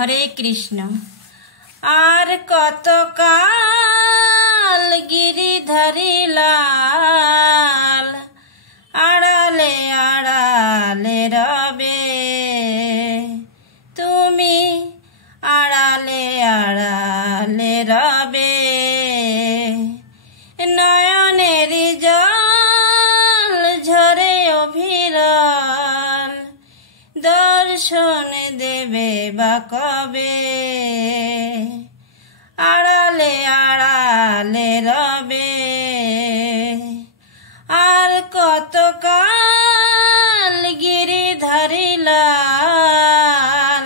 হরে কৃষ্ণ। আর কতকাল গিরিধারী লাল আড়ালে আড়ালে রবে, তুমি আড়ালে আড়ালে রবে। নয়নের জল ঝরে অভিরল, দর্শন দেবে বা কবে? আড়ালে আড়ালে রবে। আর কতকাল গিরিধারী লাল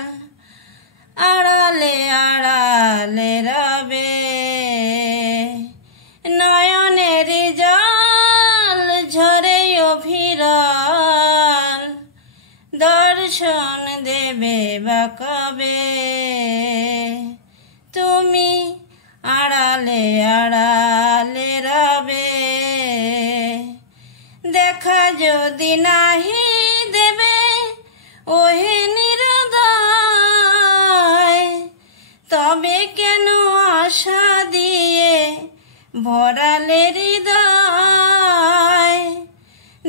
আড়ালে আড়ালে রবে। নয়নের জল ঝরে অভিরল, দর্শন দেবে বা কবে? তুমি আড়ালে আড়ালে রবে। দেখা যদি নাহি দেবে ওহে নিরদয়, তবে কেন আশা দিয়ে ভরালে হৃদয়?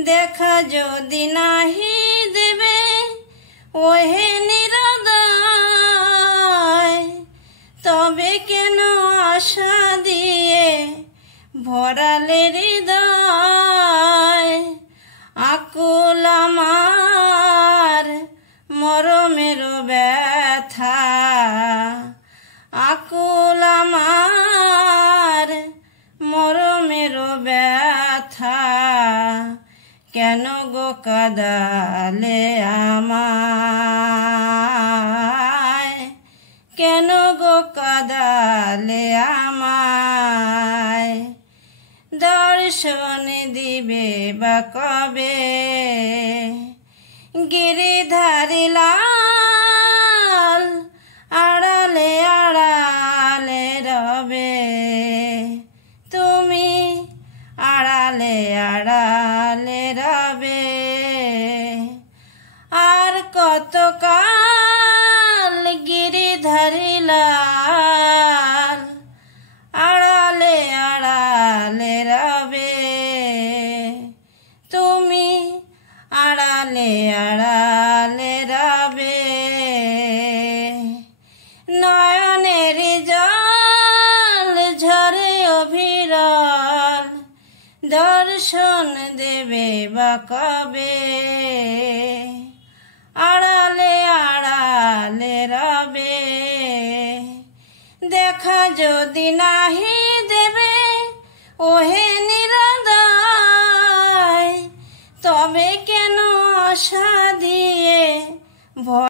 দেখা যদি নাহি দেবে ওহে নিরদয়, তবে কেন আশা দিয়ে ভরালে হৃদয়? আকুল আমার মরমের ব্যথা, আকুল আমার মরমের ব্যথা, কেন গো কাঁদালে আমায়? কেন গো কাঁদালে আমায়? দর্শন দিবে বা কবে? গিরিধারী লাল আড়ালে আড়ালে রবে, তুমি আড়ালে আড়ালে রবে। আর কতকাল গিরিধারী লাল আড়ালে আড়ালে রবে, তুমি আড়ালে আড়ালে রবে। নয়নের জল ঝরে অভিরল, দর্শন দেবে বা কবে? আড়ালে আড়ালে রবে। দেখা যদি নাহি দেবে ওহে নিরদয়, তবে কেন আশা দিয়ে